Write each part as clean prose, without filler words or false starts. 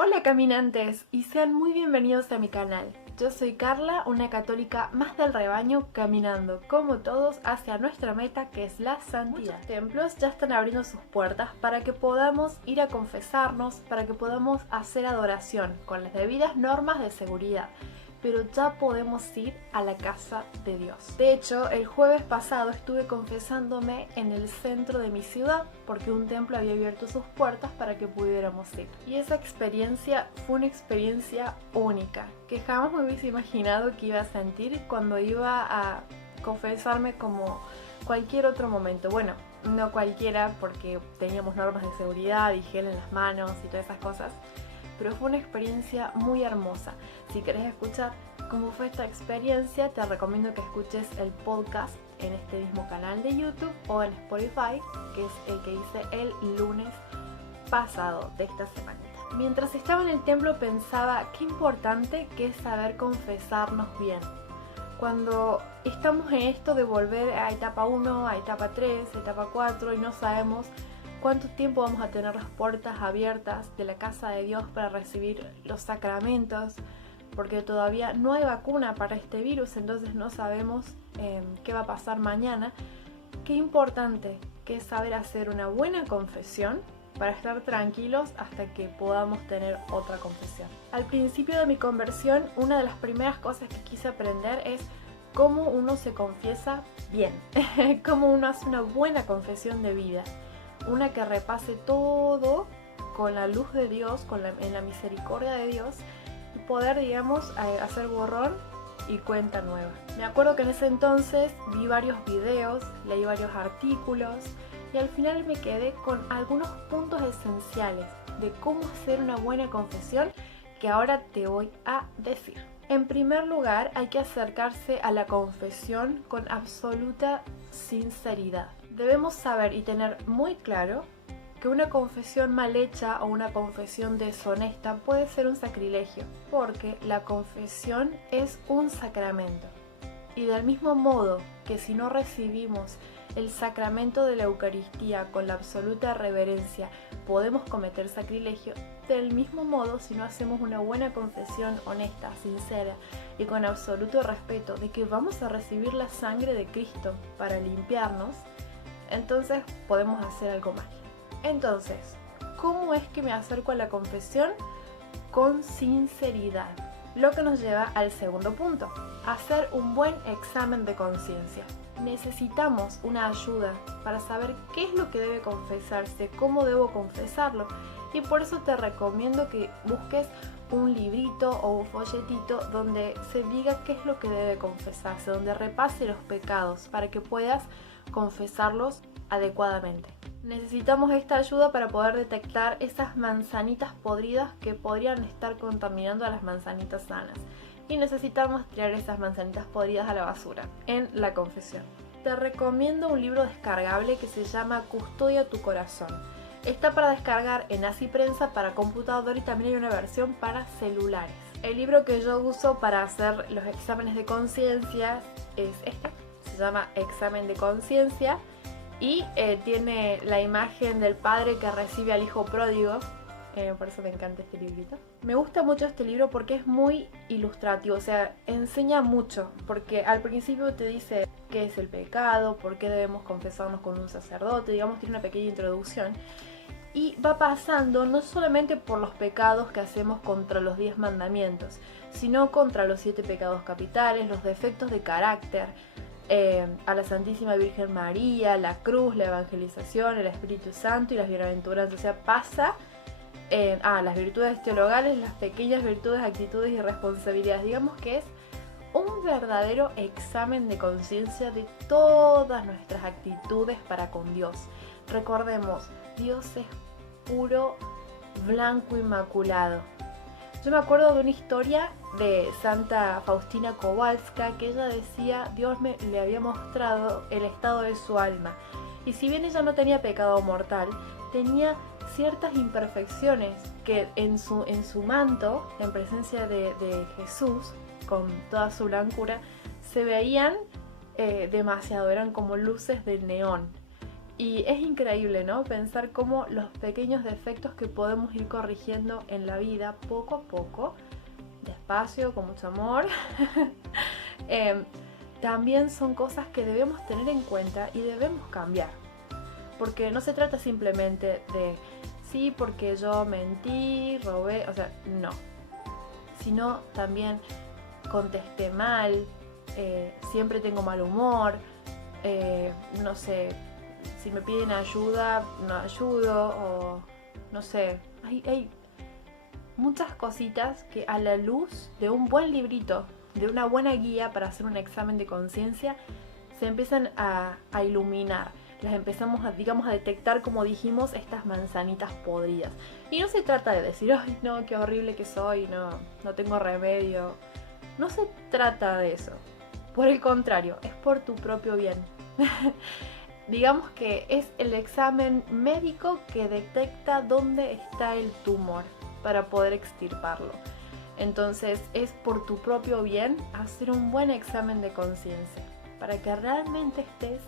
Hola caminantes y sean muy bienvenidos a mi canal. Yo soy Carla, una católica más del rebaño, caminando como todos hacia nuestra meta, que es la santidad. Muchos templos ya están abriendo sus puertas para que podamos ir a confesarnos, para que podamos hacer adoración con las debidas normas de seguridad. Pero ya podemos ir a la casa de Dios. De hecho, el jueves pasado estuve confesándome en el centro de mi ciudad porque un templo había abierto sus puertas para que pudiéramos ir. Y esa experiencia fue una experiencia única, que jamás me hubiese imaginado que iba a sentir cuando iba a confesarme como cualquier otro momento. Bueno, no cualquiera porque teníamos normas de seguridad y gel en las manos y todas esas cosas. Pero fue una experiencia muy hermosa. Si querés escuchar cómo fue esta experiencia, te recomiendo que escuches el podcast en este mismo canal de YouTube o en Spotify, que es el que hice el lunes pasado de esta semanita. Mientras estaba en el templo pensaba qué importante que es saber confesarnos bien. Cuando estamos en esto de volver a etapa 1, a etapa 3, a etapa 4 y no sabemos cuánto tiempo vamos a tener las puertas abiertas de la casa de Dios para recibir los sacramentos, porque todavía no hay vacuna para este virus, entonces no sabemos qué va a pasar mañana. Qué importante que es saber hacer una buena confesión para estar tranquilos hasta que podamos tener otra confesión. Al principio de mi conversión, una de las primeras cosas que quise aprender es cómo uno se confiesa bien, cómo uno hace una buena confesión de vida. Una que repase todo con la luz de Dios, en la misericordia de Dios, y poder, digamos, hacer borrón y cuenta nueva. Me acuerdo que en ese entonces vi varios videos, leí varios artículos y al final me quedé con algunos puntos esenciales de cómo hacer una buena confesión que ahora te voy a decir. En primer lugar, hay que acercarse a la confesión con absoluta sinceridad. Debemos saber y tener muy claro que una confesión mal hecha o una confesión deshonesta puede ser un sacrilegio, porque la confesión es un sacramento. Y del mismo modo que si no recibimos el sacramento de la Eucaristía con la absoluta reverencia, podemos cometer sacrilegio, del mismo modo si no hacemos una buena confesión honesta, sincera y con absoluto respeto de que vamos a recibir la sangre de Cristo para limpiarnos, entonces podemos hacer algo mal. Entonces, ¿cómo es que me acerco a la confesión? Con sinceridad. Lo que nos lleva al segundo punto, hacer un buen examen de conciencia. Necesitamos una ayuda para saber qué es lo que debe confesarse, cómo debo confesarlo, y por eso te recomiendo que busques un librito o un folletito donde se diga qué es lo que debe confesarse, donde repase los pecados para que puedas confesarlos adecuadamente. Necesitamos esta ayuda para poder detectar esas manzanitas podridas que podrían estar contaminando a las manzanitas sanas. Y necesitamos tirar esas manzanitas podridas a la basura en la confesión. Te recomiendo un libro descargable que se llama Custodia tu corazón. Está para descargar en Asiprensa para computador y también hay una versión para celulares. El libro que yo uso para hacer los exámenes de conciencia es este. Se llama Examen de Conciencia y tiene la imagen del padre que recibe al hijo pródigo. Por eso me encanta este librito. Me gusta mucho este libro porque es muy ilustrativo, o sea, enseña mucho, porque al principio te dice qué es el pecado, por qué debemos confesarnos con un sacerdote, digamos, tiene una pequeña introducción. Y va pasando no solamente por los pecados que hacemos contra los 10 mandamientos, sino contra los 7 pecados capitales, los defectos de carácter, a la Santísima Virgen María, la cruz, la evangelización, el Espíritu Santo y las bienaventuranzas. O sea, pasa las virtudes teologales, las pequeñas virtudes, actitudes y responsabilidades. Digamos que es un verdadero examen de conciencia de todas nuestras actitudes para con Dios. Recordemos, Dios es puro, blanco, inmaculado. Yo me acuerdo de una historia de Santa Faustina Kowalska que ella decía, Dios le había mostrado el estado de su alma. Y si bien ella no tenía pecado mortal, tenía ciertas imperfecciones que en su manto, en presencia de Jesús, con toda su blancura, se veían demasiado, eran como luces de neón. Y es increíble, ¿no? Pensar cómo los pequeños defectos que podemos ir corrigiendo en la vida poco a poco, despacio, con mucho amor, también son cosas que debemos tener en cuenta y debemos cambiar. Porque no se trata simplemente de, sí, porque yo mentí, robé, o sea, no. Sino también contesté mal, siempre tengo mal humor, no sé, si me piden ayuda, no ayudo, o no sé, hay muchas cositas que a la luz de un buen librito, de una buena guía para hacer un examen de conciencia, se empiezan a iluminar. Las empezamos a, digamos, a detectar, como dijimos, estas manzanitas podridas. Y no se trata de decir, ay no, qué horrible que soy, no tengo remedio. No se trata de eso. Por el contrario, es por tu propio bien. Digamos que es el examen médico que detecta dónde está el tumor para poder extirparlo. Entonces es por tu propio bien hacer un buen examen de conciencia, para que realmente estés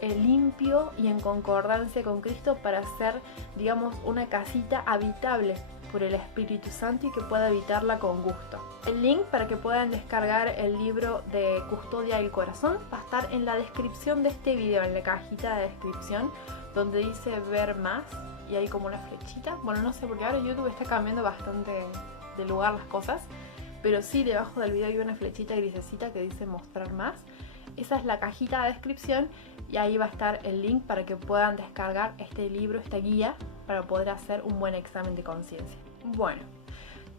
limpio y en concordancia con Cristo, para ser, digamos, una casita habitable por el Espíritu Santo y que pueda habitarla con gusto. El link para que puedan descargar el libro de Custodia del Corazón va a estar en la descripción de este video, en la cajita de descripción, donde dice ver más y hay como una flechita. Bueno, no sé, porque ahora YouTube está cambiando bastante de lugar las cosas, pero sí, debajo del video hay una flechita grisecita que dice mostrar más. Esa es la cajita de descripción y ahí va a estar el link para que puedan descargar este libro, esta guía, para poder hacer un buen examen de conciencia. Bueno,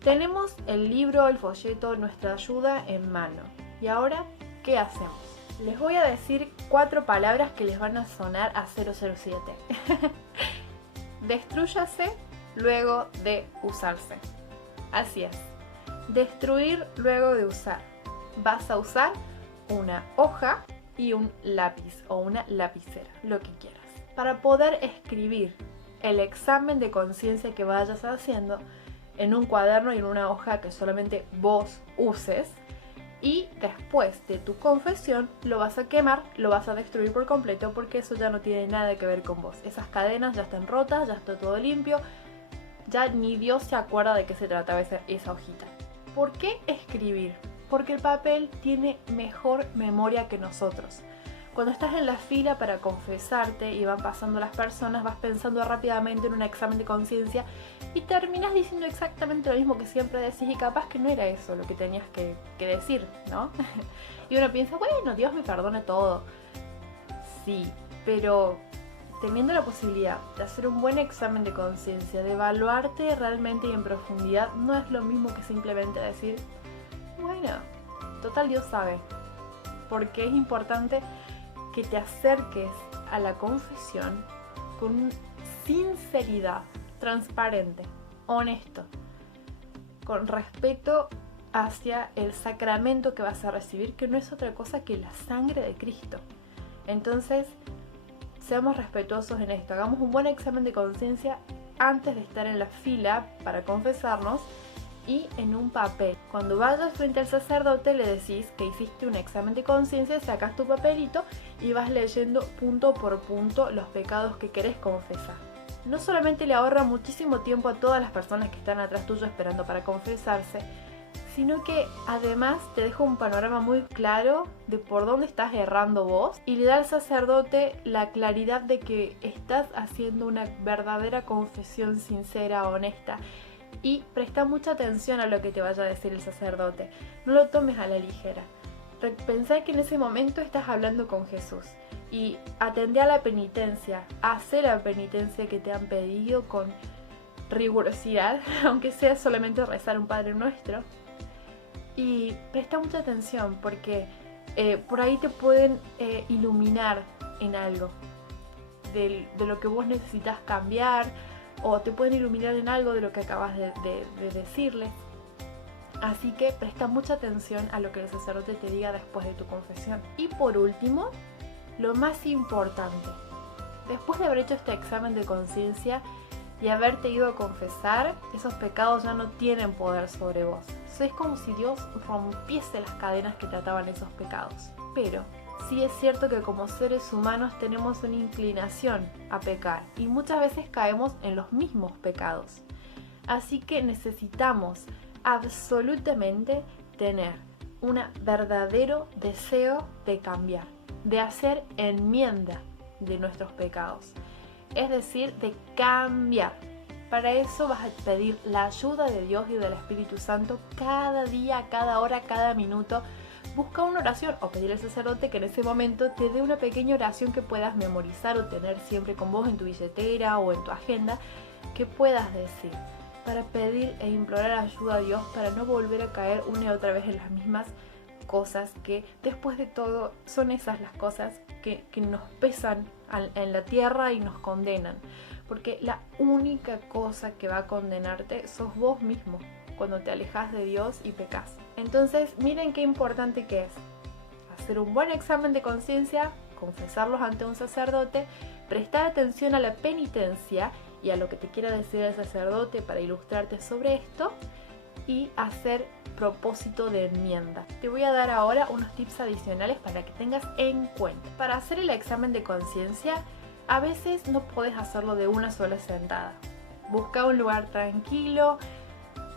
tenemos el libro, el folleto, nuestra ayuda en mano. ¿Y ahora qué hacemos? Les voy a decir 4 palabras que les van a sonar a 007. Destrúyase luego de usarse. Así es. Destruir luego de usar. Vas a usar una hoja y un lápiz o una lapicera, lo que quieras, para poder escribir el examen de conciencia que vayas haciendo en un cuaderno y en una hoja que solamente vos uses, y después de tu confesión lo vas a quemar, lo vas a destruir por completo, porque eso ya no tiene nada que ver con vos. Esas cadenas ya están rotas, ya está todo limpio, ya ni Dios se acuerda de qué se trataba esa hojita. ¿Por qué escribir? Porque el papel tiene mejor memoria que nosotros. Cuando estás en la fila para confesarte y van pasando las personas, vas pensando rápidamente en un examen de conciencia y terminas diciendo exactamente lo mismo que siempre decís, y capaz que no era eso lo que tenías que decir, ¿no? Y uno piensa, bueno, Dios me perdone todo. Sí, pero teniendo la posibilidad de hacer un buen examen de conciencia, de evaluarte realmente y en profundidad, no es lo mismo que simplemente decir, bueno, total Dios sabe. Porque es importante que te acerques a la confesión con sinceridad, transparente, honesto, con respeto hacia el sacramento que vas a recibir, que no es otra cosa que la sangre de Cristo. Entonces, seamos respetuosos en esto, hagamos un buen examen de conciencia antes de estar en la fila para confesarnos, y en un papel. Cuando vayas frente al sacerdote le decís que hiciste un examen de conciencia, sacas tu papelito y vas leyendo punto por punto los pecados que querés confesar. No solamente le ahorra muchísimo tiempo a todas las personas que están atrás tuyo esperando para confesarse, sino que además te deja un panorama muy claro de por dónde estás errando vos, y le da al sacerdote la claridad de que estás haciendo una verdadera confesión sincera, honesta. Y presta mucha atención a lo que te vaya a decir el sacerdote. No lo tomes a la ligera. Pensá que en ese momento estás hablando con Jesús. Y atendé a la penitencia. Hacé la penitencia que te han pedido con rigurosidad, aunque sea solamente rezar un Padre Nuestro. Y presta mucha atención, porque por ahí te pueden iluminar en algo de lo que vos necesitas cambiar, o te pueden iluminar en algo de lo que acabas de decirle. Así que presta mucha atención a lo que el sacerdote te diga después de tu confesión. Y por último, lo más importante, después de haber hecho este examen de conciencia y haberte ido a confesar, esos pecados ya no tienen poder sobre vos. Es como si Dios rompiese las cadenas que te ataban esos pecados. Pero sí es cierto que como seres humanos tenemos una inclinación a pecar y muchas veces caemos en los mismos pecados. Así que necesitamos absolutamente tener un verdadero deseo de cambiar, de hacer enmienda de nuestros pecados. Es decir, de cambiar. Para eso vas a pedir la ayuda de Dios y del Espíritu Santo cada día, cada hora, cada minuto. Busca una oración o pedir al sacerdote que en ese momento te dé una pequeña oración que puedas memorizar o tener siempre con vos en tu billetera o en tu agenda, que puedas decir para pedir e implorar ayuda a Dios para no volver a caer una y otra vez en las mismas cosas que después de todo son esas las cosas que nos pesan en la tierra y nos condenan. Porque la única cosa que va a condenarte sos vos mismo cuando te alejas de Dios y pecas. Entonces miren qué importante que es hacer un buen examen de conciencia, confesarlos ante un sacerdote, prestar atención a la penitencia y a lo que te quiera decir el sacerdote para ilustrarte sobre esto y hacer propósito de enmienda. Te voy a dar ahora unos tips adicionales para que tengas en cuenta. Para hacer el examen de conciencia, a veces no puedes hacerlo de una sola sentada. Busca un lugar tranquilo,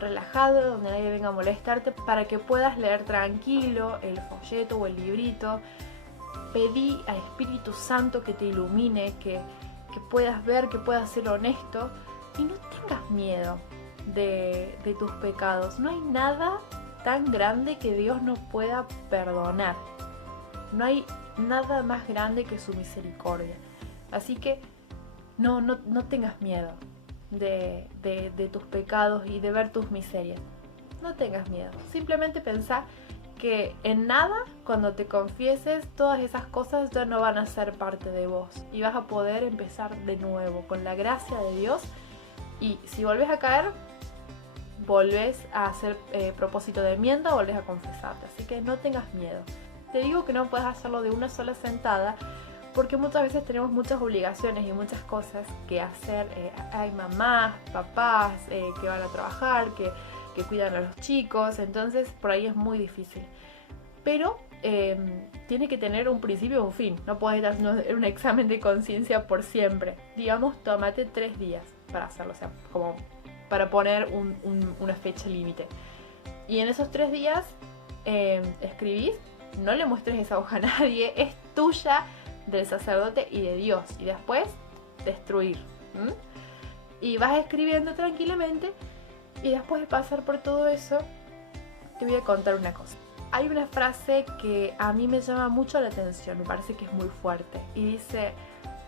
relajado, donde nadie venga a molestarte para que puedas leer tranquilo el folleto o el librito. Pedí al Espíritu Santo que te ilumine, que puedas ver, que puedas ser honesto y no tengas miedo de tus pecados. No hay nada tan grande que Dios no pueda perdonar. No hay nada más grande que su misericordia. Así que no tengas miedo de tus pecados y de ver tus miserias. No tengas miedo. Simplemente pensá que en nada, cuando te confieses, todas esas cosas ya no van a ser parte de vos. Y vas a poder empezar de nuevo con la gracia de Dios. Y si volvés a caer, volvés a hacer propósito de enmienda, volvés a confesarte. Así que no tengas miedo. Te digo que no puedes hacerlo de una sola sentada, porque muchas veces tenemos muchas obligaciones y muchas cosas que hacer. Hay mamás, papás que van a trabajar, que cuidan a los chicos, entonces por ahí es muy difícil. Pero tiene que tener un principio y un fin. No puedes dar un examen de conciencia por siempre. Digamos, tómate 3 días para hacerlo, o sea, como para poner una fecha límite. Y en esos 3 días escribís, no le muestres esa hoja a nadie, es tuya, del sacerdote y de Dios. Y después, destruir. Y vas escribiendo tranquilamente. Y después de pasar por todo eso, te voy a contar una cosa. Hay una frase que a mí me llama mucho la atención, me parece que es muy fuerte. Y dice: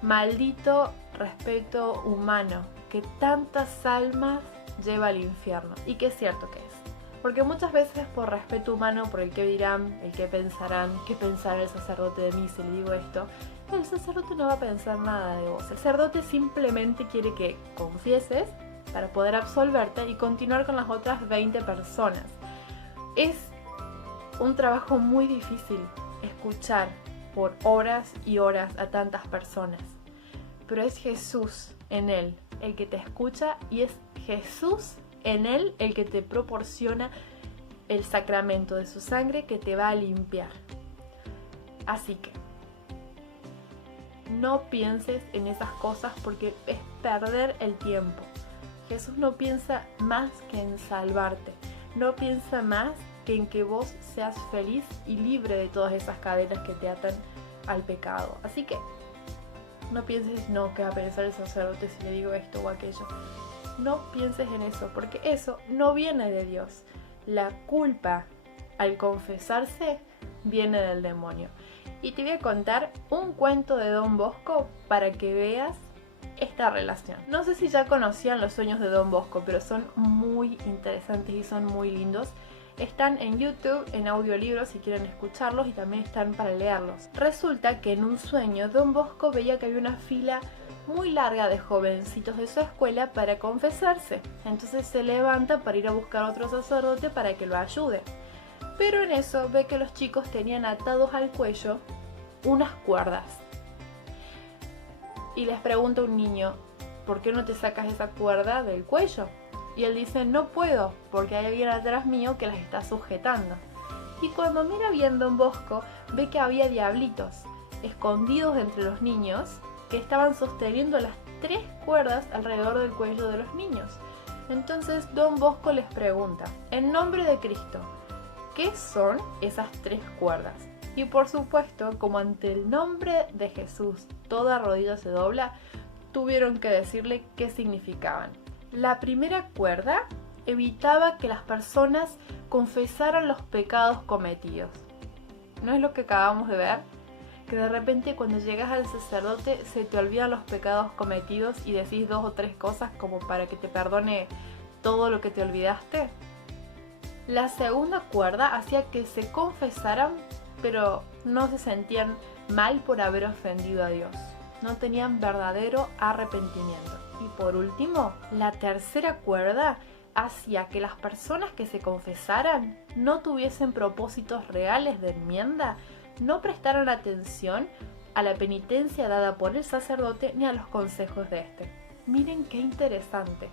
maldito respeto humano, que tantas almas lleva al infierno. Y que es cierto que es. Porque muchas veces por respeto humano, por el que dirán, el que pensarán, qué pensará el sacerdote de mí si le digo esto, el sacerdote no va a pensar nada de vos. El sacerdote simplemente quiere que confieses para poder absolverte y continuar con las otras 20 personas. Es un trabajo muy difícil escuchar por horas y horas a tantas personas, pero es Jesús en él el que te escucha y es Jesús en él el que te proporciona el sacramento de su sangre que te va a limpiar. Así que no pienses en esas cosas porque es perder el tiempo. Jesús no piensa más que en salvarte, no piensa más que en que vos seas feliz y libre de todas esas cadenas que te atan al pecado. Así que no pienses, no, ¿qué va a pensar el sacerdote si le digo esto o aquello? No pienses en eso, porque eso no viene de Dios. La culpa al confesarse viene del demonio. Y te voy a contar un cuento de Don Bosco para que veas esta relación. No sé si ya conocían los sueños de Don Bosco, pero son muy interesantes y son muy lindos. Están en YouTube, en audiolibros si quieren escucharlos, y también están para leerlos. Resulta que en un sueño Don Bosco veía que había una fila muy larga de jovencitos de su escuela para confesarse. Entonces se levanta para ir a buscar otro sacerdote para que lo ayude. Pero en eso ve que los chicos tenían atados al cuello unas cuerdas. Y les pregunta un niño: ¿por qué no te sacas esa cuerda del cuello? Y él dice: no puedo, porque hay alguien atrás mío que las está sujetando. Y cuando mira bien Don Bosco, ve que había diablitos escondidos entre los niños que estaban sosteniendo las 3 cuerdas alrededor del cuello de los niños. Entonces Don Bosco les pregunta, en nombre de Cristo, ¿qué son esas 3 cuerdas? Y por supuesto, como ante el nombre de Jesús toda rodilla se dobla, tuvieron que decirle qué significaban. La primera cuerda evitaba que las personas confesaran los pecados cometidos. ¿No es lo que acabamos de ver? Que de repente cuando llegas al sacerdote se te olvidan los pecados cometidos y decís 2 o 3 cosas como para que te perdone todo lo que te olvidaste. La segunda cuerda hacía que se confesaran, pero no se sentían mal por haber ofendido a Dios. No tenían verdadero arrepentimiento. Y por último, la tercera cuerda hacía que las personas que se confesaran no tuviesen propósitos reales de enmienda, no prestaran atención a la penitencia dada por el sacerdote ni a los consejos de este. Miren qué interesante.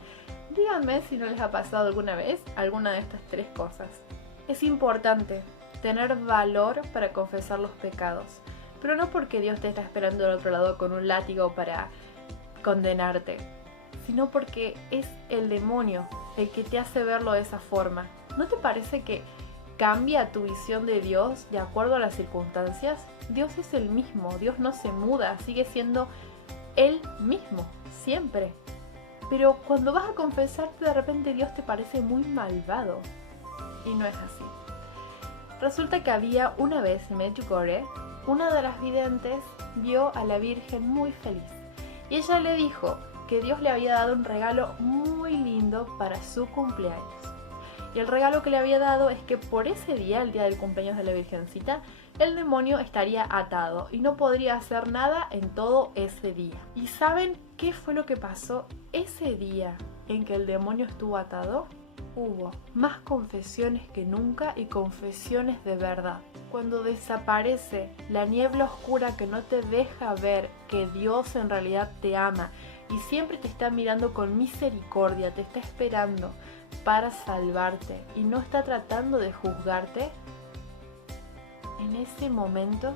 Díganme si no les ha pasado alguna vez alguna de estas 3 cosas. Es importante tener valor para confesar los pecados, pero no porque Dios te está esperando al otro lado con un látigo para condenarte, sino porque es el demonio el que te hace verlo de esa forma. ¿No te parece que cambia tu visión de Dios de acuerdo a las circunstancias? Dios es el mismo, Dios no se muda, sigue siendo Él mismo, siempre. Pero cuando vas a confesarte, de repente Dios te parece muy malvado. Y no es así. Resulta que había una vez en Medjugorje, una de las videntes vio a la Virgen muy feliz. Y ella le dijo que Dios le había dado un regalo muy lindo para su cumpleaños. Y el regalo que le había dado es que por ese día, el día del cumpleaños de la Virgencita, el demonio estaría atado y no podría hacer nada en todo ese día. ¿Y saben qué fue lo que pasó ese día en que el demonio estuvo atado? Hubo más confesiones que nunca y confesiones de verdad. Cuando desaparece la niebla oscura que no te deja ver que Dios en realidad te ama y siempre te está mirando con misericordia, te está esperando para salvarte y no está tratando de juzgarte, en ese momento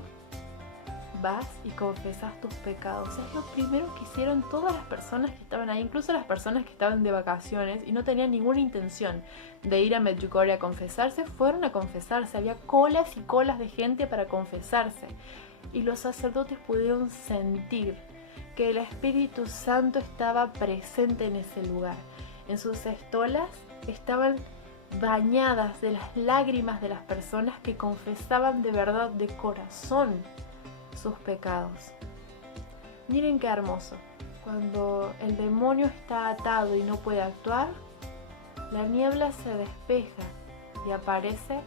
vas y confesas tus pecados. Es lo primero que hicieron todas las personas que estaban ahí, incluso las personas que estaban de vacaciones y no tenían ninguna intención de ir a Medjugorje a confesarse, fueron a confesarse. Había colas y colas de gente para confesarse. Y los sacerdotes pudieron sentir que el Espíritu Santo estaba presente en ese lugar. En sus estolas estaban bañadas de las lágrimas de las personas que confesaban de verdad, de corazón, sus pecados. Miren qué hermoso. Cuando el demonio está atado y no puede actuar, la niebla se despeja y aparece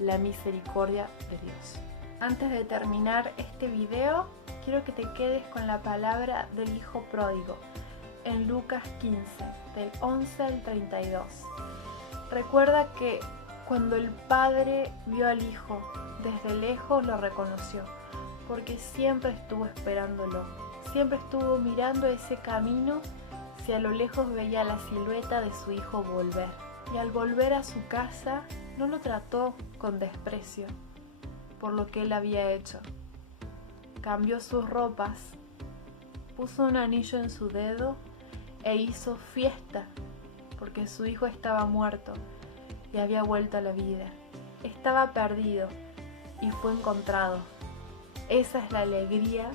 la misericordia de Dios. Antes de terminar este video, quiero que te quedes con la palabra del Hijo Pródigo en Lucas 15, del 11 al 32. Recuerda que cuando el Padre vio al Hijo, desde lejos lo reconoció, porque siempre estuvo esperándolo, siempre estuvo mirando ese camino, si a lo lejos veía la silueta de su Hijo volver. Y al volver a su casa, no lo trató con desprecio por lo que él había hecho. Cambió sus ropas, puso un anillo en su dedo e hizo fiesta porque su hijo estaba muerto y había vuelto a la vida. Estaba perdido y fue encontrado. Esa es la alegría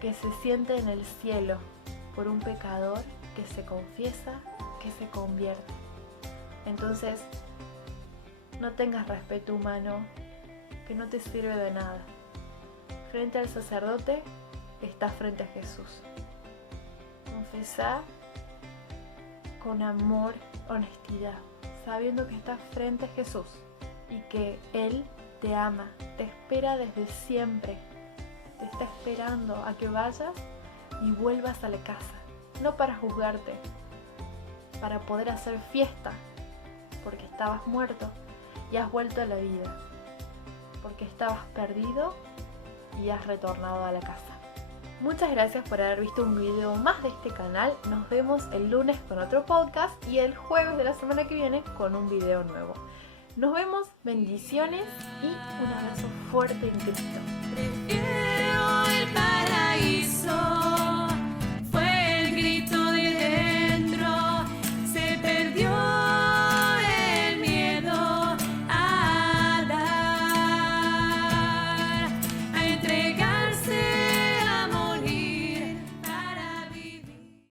que se siente en el cielo por un pecador que se confiesa, que se convierte. Entonces, no tengas respeto humano, que no te sirve de nada. Frente al sacerdote, estás frente a Jesús. Confesá con amor, honestidad, sabiendo que estás frente a Jesús y que Él te ama, te espera desde siempre, te está esperando a que vayas y vuelvas a la casa, no para juzgarte, para poder hacer fiesta, porque estabas muerto y has vuelto a la vida, porque estabas perdido y has retornado a la casa. Muchas gracias por haber visto un video más de este canal. Nos vemos el lunes con otro podcast y el jueves de la semana que viene con un video nuevo. Nos vemos. Bendiciones y un abrazo fuerte en Cristo.